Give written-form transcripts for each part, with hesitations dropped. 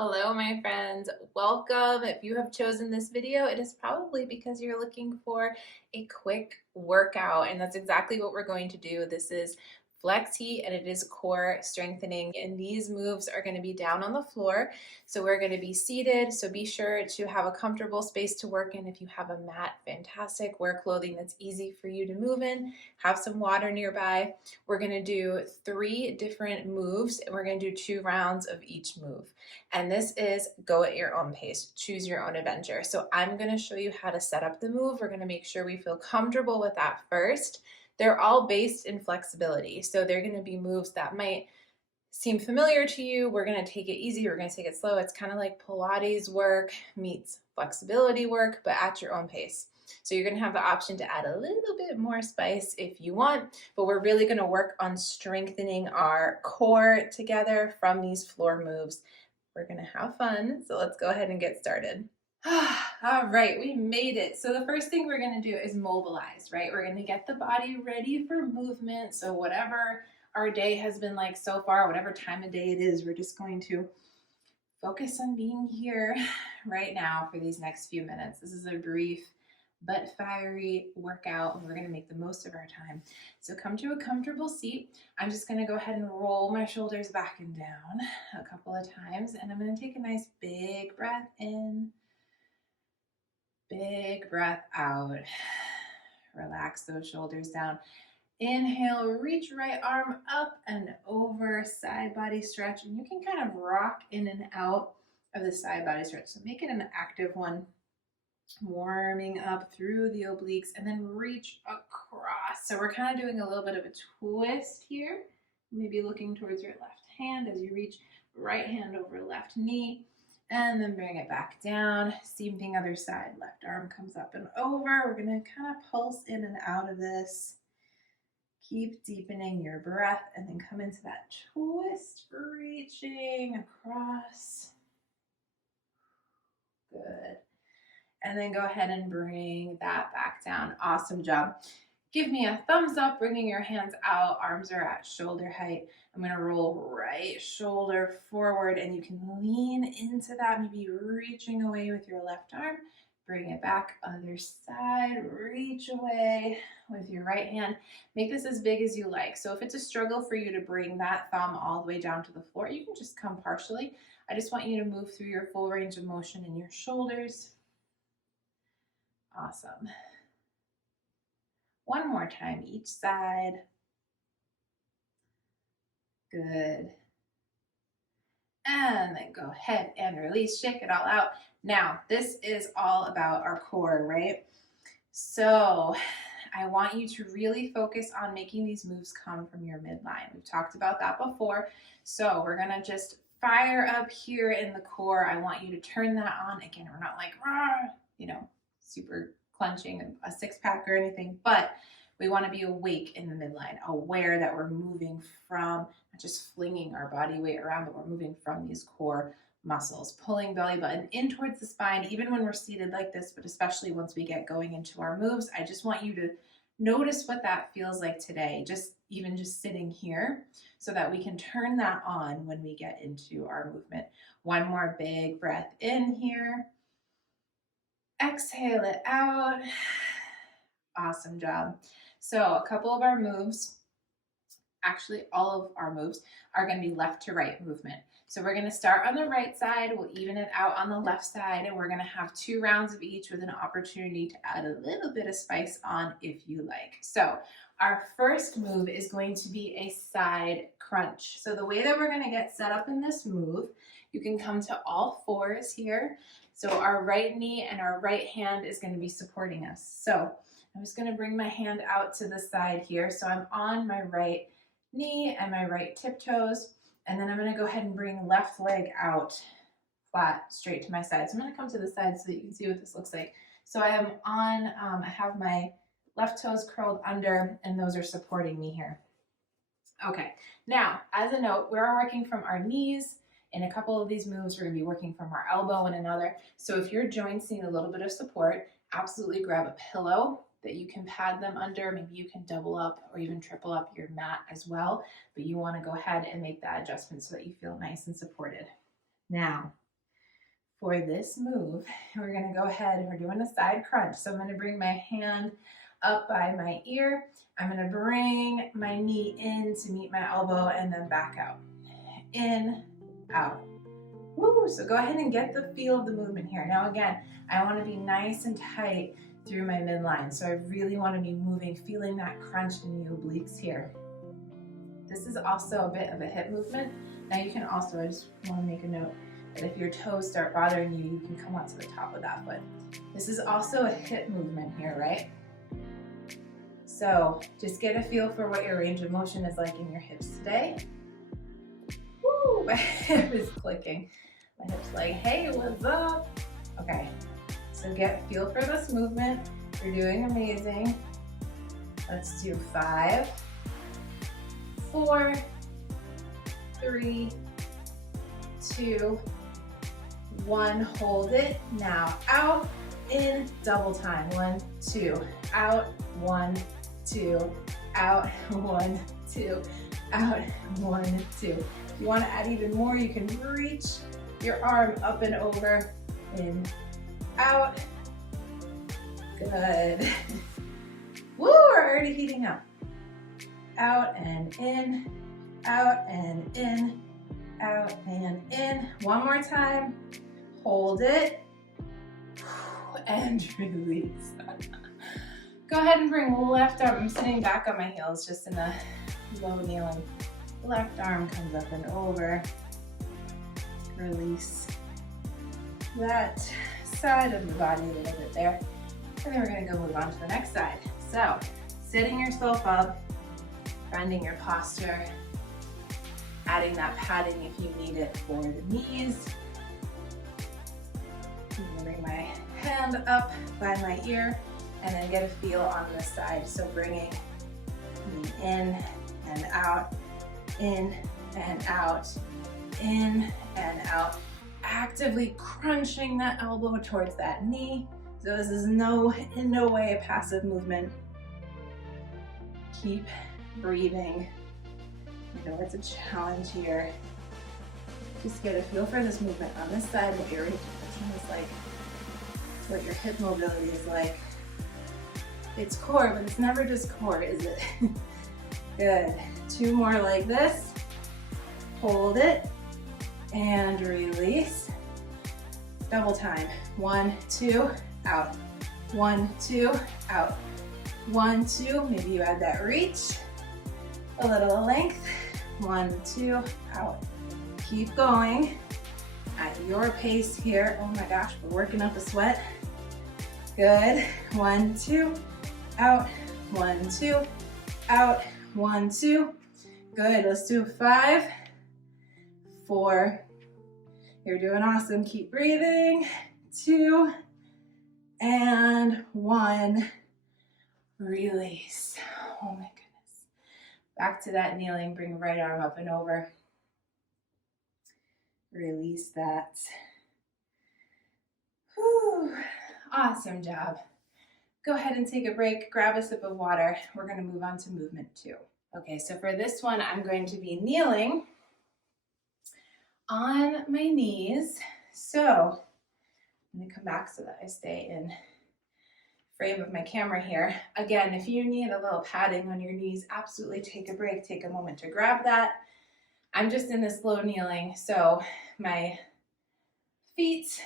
Hello, my friends. Welcome. If you have chosen this video, it is probably because you're looking for a quick workout, and that's exactly what we're going to do. This is Flex Heat, and it is core strengthening, and these moves are going to be down on the floor. So we're going to be seated, so be sure to have a comfortable space to work in. If you have a mat, fantastic. Wear clothing that's easy for you to move in. Have some water nearby. We're going to do 3 different moves, and we're going to do 2 rounds of each move. And this is go at your own pace, choose your own adventure. So I'm going to show you how to set up the move. We're going to make sure we feel comfortable with that first. They're all based in flexibility. So they're going to be moves that might seem familiar to you. We're going to take it easy. We're going to take it slow. It's kind of like Pilates work meets flexibility work, but at your own pace. So you're going to have the option to add a little bit more spice if you want, but we're really going to work on strengthening our core together from these floor moves. We're going to have fun. So let's go ahead and get started. All right, we made it. So the first thing we're going to do is mobilize, right? We're going to get the body ready for movement. So whatever our day has been like so far, whatever time of day it is, we're just going to focus on being here right now for these next few minutes. This is a brief but fiery workout, and we're going to make the most of our time. So come to a comfortable seat. I'm just going to go ahead and roll my shoulders back and down a couple of times, and I'm going to take a nice big breath in, big breath out. Relax those shoulders down. Inhale, reach right arm up and over, side body stretch, and you can kind of rock in and out of the side body stretch. So make it an active one. Warming up through the obliques and then reach across. So we're kind of doing a little bit of a twist here. Maybe looking towards your left hand as you reach right hand over left knee and then bring it back down. Same thing other side. Left arm comes up and over. We're going to kind of pulse in and out of this. Keep deepening your breath and then come into that twist, reaching across. Good. And then go ahead and bring that back down. Awesome job. Give me a thumbs up, bringing your hands out. Arms are at shoulder height. I'm going to roll right shoulder forward, and you can lean into that, maybe reaching away with your left arm. Bring it back, other side, reach away with your right hand. Make this as big as you like. So if it's a struggle for you to bring that thumb all the way down to the floor, you can just come partially. I just want you to move through your full range of motion in your shoulders. Awesome. One more time, each side. Good. And then go ahead and release, shake it all out. Now, this is all about our core, right? So I want you to really focus on making these moves come from your midline. We've talked about that before. So we're going to just fire up here in the core. I want you to turn that on. Again, we're not like, super clenching a six-pack or anything, but we want to be awake in the midline, aware that we're moving from, not just flinging our body weight around, but we're moving from these core muscles, pulling belly button in towards the spine, even when we're seated like this, but especially once we get going into our moves. I just want you to notice what that feels like today, even just sitting here, so that we can turn that on when we get into our movement. One more big breath in here. Exhale it out. Awesome job. So a couple of our moves, actually all of our moves, are going to be left to right movement. So we're going to start on the right side, we'll even it out on the left side, and we're going to have 2 rounds of each with an opportunity to add a little bit of spice on if you like. So our first move is going to be a side crunch. So the way that we're going to get set up in this move, you can come to all fours here. So our right knee and our right hand is going to be supporting us. So I'm just going to bring my hand out to the side here. So I'm on my right knee and my right tiptoes. And then I'm going to go ahead and bring left leg out flat, straight to my side. So I'm going to come to the side so that you can see what this looks like. So I am on, I have my left toes curled under, and those are supporting me here. Okay, now, as a note, we're working from our knees. In a couple of these moves, we're going to be working from our elbow in another. So if your joints need a little bit of support, absolutely grab a pillow that you can pad them under. Maybe you can double up or even triple up your mat as well. But you want to go ahead and make that adjustment so that you feel nice and supported. Now, For this move, we're gonna go ahead and we're doing a side crunch. So I'm gonna bring my hand up by my ear. I'm gonna bring my knee in to meet my elbow and then back out. In, out. Woo, so go ahead and get the feel of the movement here. Now again, I wanna be nice and tight through my midline. So I really wanna be moving, feeling that crunch in the obliques here. This is also a bit of a hip movement. Now you can also, I just wanna make a note, that if your toes start bothering you, you can come up to the top of that foot. This is also a hip movement here, right? So just get a feel for what your range of motion is like in your hips today. Woo, my hip is clicking. My hip's like, hey, what's up? Okay, so get a feel for this movement. You're doing amazing. Let's do 5, 4, 3, 2, 1, hold it. Now out, in, double time. 1, 2, out, 1, 2, out, 1, 2, out, 1, 2. If you want to add even more, you can reach your arm up and over, in, out. Good. Woo, we're already heating up. Out and in, out and in, out and in. One more time. Hold it and release. Go ahead and bring left arm. I'm sitting back on my heels, just in a low kneeling. Left arm comes up and over. Release that side of the body a little bit there. And then we're gonna go move on to the next side. So, setting yourself up, bending your posture, adding that padding if you need it for the knees. I'm gonna bring my hand up by my ear and then get a feel on this side. So bringing me in and out, in and out, in and out. Actively crunching that elbow towards that knee. So this is in no way a passive movement. Keep breathing. I know it's a challenge here. Just get a feel for this movement on this side, what your range of motion is like, what your hip mobility is like. It's core, but it's never just core, is it? Good. 2 more like this. Hold it and release. Double time. 1, 2, out. 1, 2, out. 1, 2, maybe you add that reach. A little length. 1, 2, out. Keep going at your pace here. Oh my gosh, we're working up a sweat. Good. 1, 2, out. 1, 2, out. 1, 2. Good. Let's do 5, 4. You're doing awesome. Keep breathing. 2 and 1. Release. Oh my goodness. Back to that kneeling. Bring right arm up and over. Release that. Whew. Awesome job. Go ahead and take a break. Grab a sip of water. We're going to move on to movement 2. Okay, so for this one, I'm going to be kneeling on my knees. So I'm going to come back so that I stay in frame of my camera here. Again, if you need a little padding on your knees, absolutely take a break, take a moment to grab that. I'm just in this low kneeling, so my feet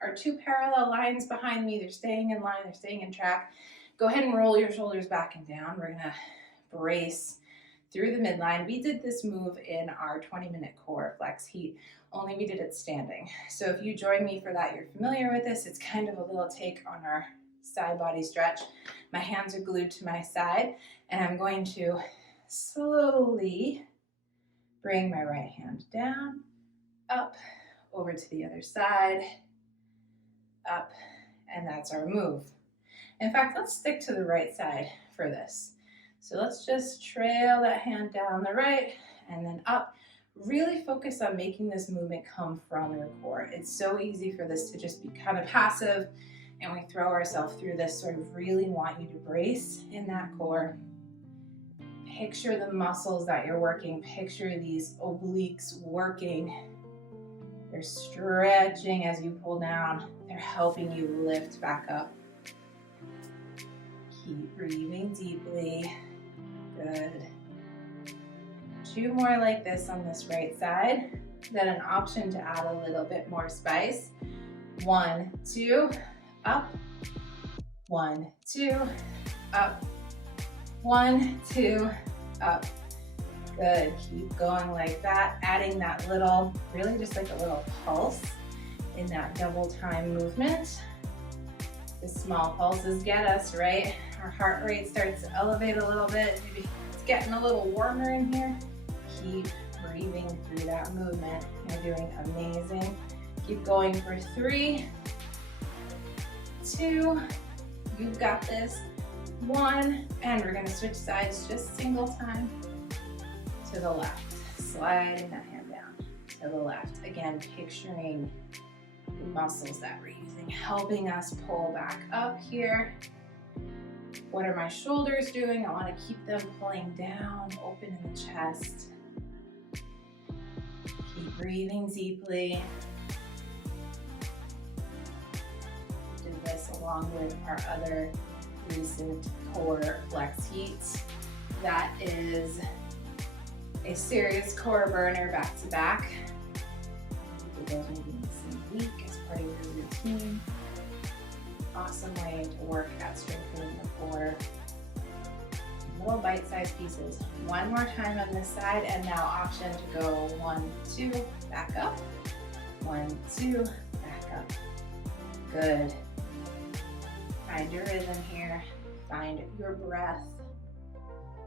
are 2 parallel lines behind me. They're staying in line, they're staying in track. Go ahead and roll your shoulders back and down. We're gonna brace through the midline. We did this move in our 20-minute core flex heat, only we did it standing. So if you join me for that, you're familiar with this. It's kind of a little take on our side body stretch. My hands are glued to my side, and I'm going to slowly bring my right hand down, up, over to the other side, up, and that's our move. In fact, let's stick to the right side for this. So let's just trail that hand down the right and then up. Really focus on making this movement come from your core. It's so easy for this to just be kind of passive and we throw ourselves through this. Sort of really want you to brace in that core. Picture the muscles that you're working. Picture these obliques working They're stretching as you pull down. They're helping you lift back up. Keep breathing deeply. Good. 2 more like this on this right side. Then an option to add a little bit more spice. 1, 2, up. 1, 2, up. 1, 2, up. Good. Keep going like that. Adding that little, really just like a little pulse in that double time movement. The small pulses get us, right? Our heart rate starts to elevate a little bit. Maybe it's getting a little warmer in here. Keep breathing through that movement. You're doing amazing. Keep going for 3, 2, you've got this. 1, and we're gonna switch sides just single time to the left. Sliding that hand down to the left. Again, picturing the muscles that we're using, helping us pull back up here. What are my shoulders doing? I wanna keep them pulling down, open in the chest. Keep breathing deeply. Do this along with our other recent core flex heat. That is a serious core burner back to back. Do those maybe in the same week as part of your routine. Awesome way to work at strengthening the core. Little bite-sized pieces. 1 more time on this side, and now option to go 1, 2, back up. 1, 2, back up. Good. Find your rhythm here. Find your breath.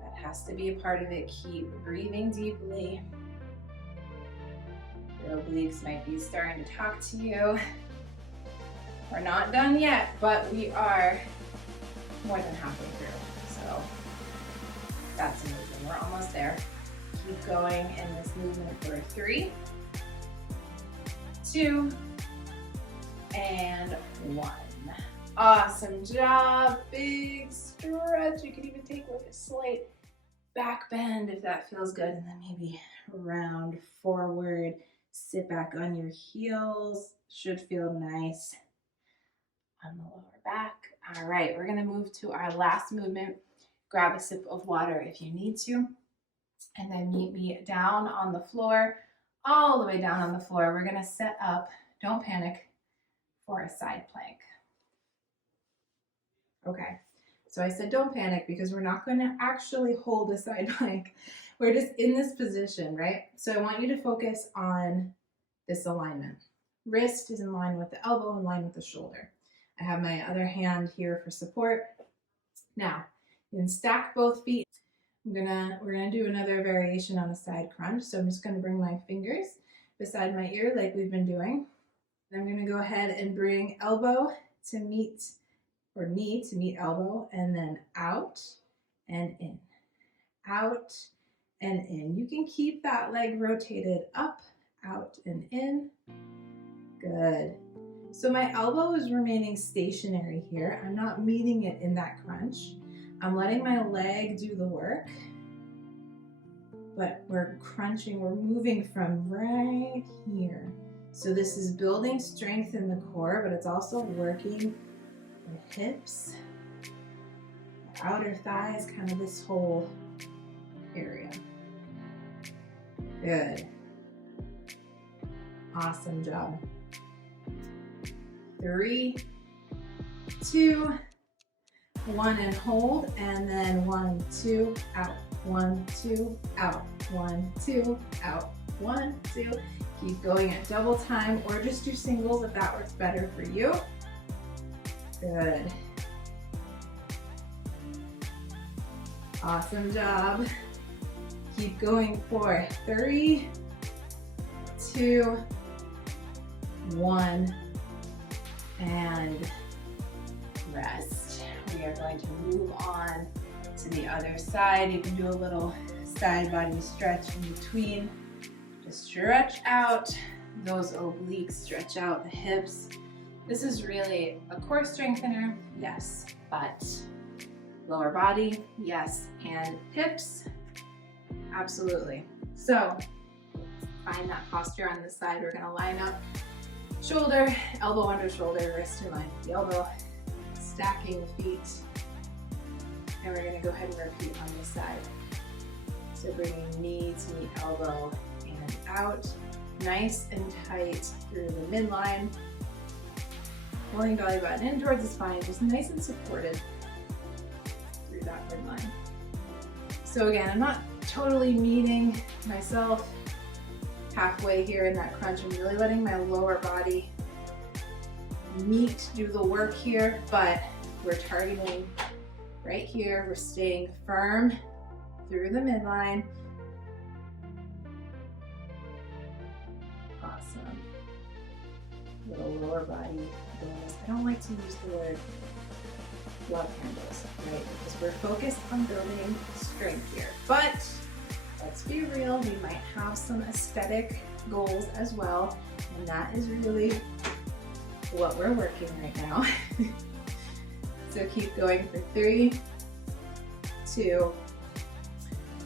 That has to be a part of it. Keep breathing deeply. Your obliques might be starting to talk to you. We're not done yet, but we are more than halfway through. So that's amazing. We're almost there. Keep going in this movement for 3, 2, and 1. Awesome job. Big stretch. You can even take like a slight back bend if that feels good, and then maybe round forward. Sit back on your heels. Should feel nice on the lower back. All right, we're gonna move to our last movement. Grab a sip of water if you need to, and then meet me down on the floor, all the way down on the floor. We're gonna set up, don't panic, for a side plank. Okay, so I said don't panic because we're not gonna actually hold a side plank. We're just in this position, right? So I want you to focus on this alignment. Wrist is in line with the elbow, in line with the shoulder. I have my other hand here for support. Now, you can stack both feet. We're gonna do another variation on a side crunch. So I'm just gonna bring my fingers beside my ear like we've been doing. I'm gonna go ahead and bring elbow to meet, or knee to meet elbow, and then out and in, out and in. You can keep that leg rotated up, out and in. Good. So my elbow is remaining stationary here. I'm not meeting it in that crunch. I'm letting my leg do the work, but we're crunching, we're moving from right here. So this is building strength in the core, but it's also working the hips, the outer thighs, kind of this whole area. Good. Awesome job. 3, 2, 1, and hold, and then 1, 2, out, 1, 2, out, 1, 2, out, 1, 2. Keep going at double time, or just do singles if that works better for you. Good. Awesome job. Keep going for 3, 2, 1, and rest. We are going to move on to the other side. You can do a little side body stretch in between. Just stretch out those obliques, stretch out the hips. This is really a core strengthener, yes, but lower body, yes, and hips, absolutely. So find that posture on this side. We're gonna line up shoulder, elbow under shoulder, wrist in line with the elbow, stacking the feet. And we're gonna go ahead and repeat on this side. So bringing knee to meet elbow and out, nice and tight through the midline. Pulling belly button in towards the spine, just nice and supported through that midline. So again, I'm not totally meeting myself halfway here in that crunch. I'm really letting my lower body do the work here, but we're targeting right here. We're staying firm through the midline. Awesome. Little lower body bonus. I don't like to use the word love handles, right? Because we're focused on building strength here. But let's be real, we might have some aesthetic goals as well. And that is really what we're working right now. So keep going for 3, 2,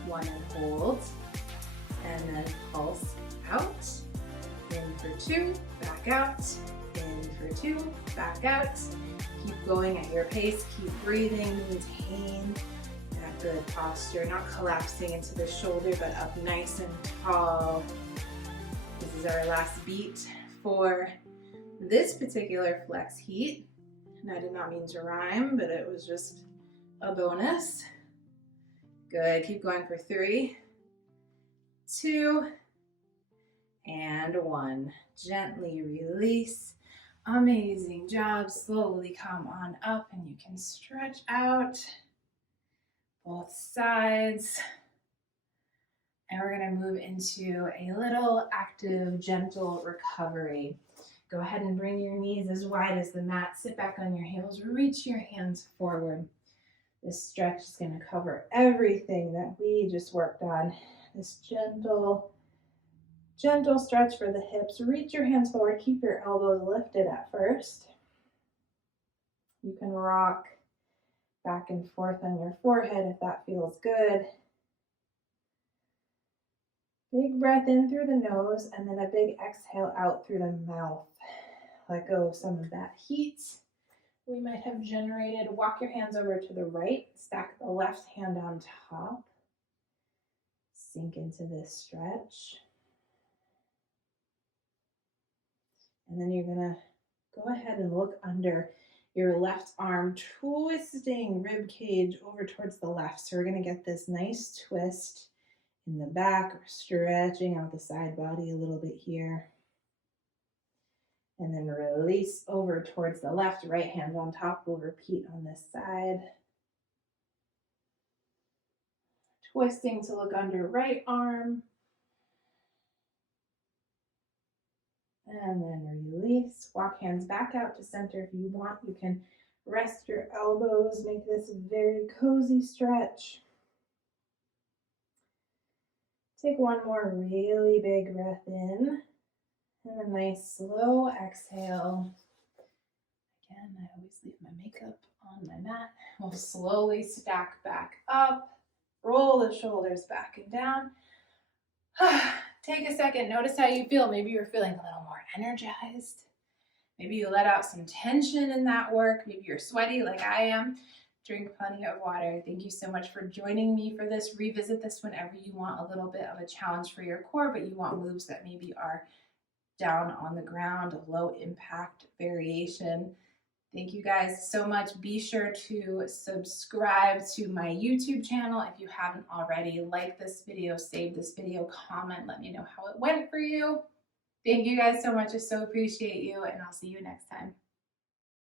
1 and hold. And then pulse out. In for 2, back out. In for 2, back out. Keep going at your pace, keep breathing, maintain that good posture, not collapsing into the shoulder, but up nice and tall. This is our last beat for this particular flex heat. And I did not mean to rhyme, but it was just a bonus. Good, keep going for 3, 2, and 1. Gently release. Amazing job. Slowly come on up and you can stretch out both sides. And we're going to move into a little active, gentle recovery. Go ahead and bring your knees as wide as the mat. Sit back on your heels. Reach your hands forward. This stretch is going to cover everything that we just worked on. This gentle stretch for the hips. Reach your hands forward. Keep your elbows lifted at first. You can rock back and forth on your forehead if that feels good. Big breath in through the nose and then a big exhale out through the mouth. Let go of some of that heat we might have generated. Walk your hands over to the right. Stack the left hand on top. Sink into this stretch. And then you're gonna go ahead and look under your left arm, twisting rib cage over towards the left. So we're gonna get this nice twist in the back. We're stretching out the side body a little bit here. And then release over towards the left, right hand on top. We'll repeat on this side. Twisting to look under right arm. And then release. Walk hands back out to center if you want. You can rest your elbows. Make this a very cozy stretch. Take one more really big breath in. And a nice slow exhale. Again, I always leave my makeup on my mat. We'll slowly stack back up. Roll the shoulders back and down. Take a second, notice how you feel. Maybe you're feeling a little more energized. Maybe you let out some tension in that work. Maybe you're sweaty like I am. Drink plenty of water. Thank you so much for joining me for this. Revisit this whenever you want a little bit of a challenge for your core, but you want moves that maybe are down on the ground, a low impact variation. Thank you guys so much. Be sure to subscribe to my YouTube channel if you haven't already. Like this video, save this video, comment, let me know how it went for you. Thank you guys so much. I so appreciate you, and I'll see you next time.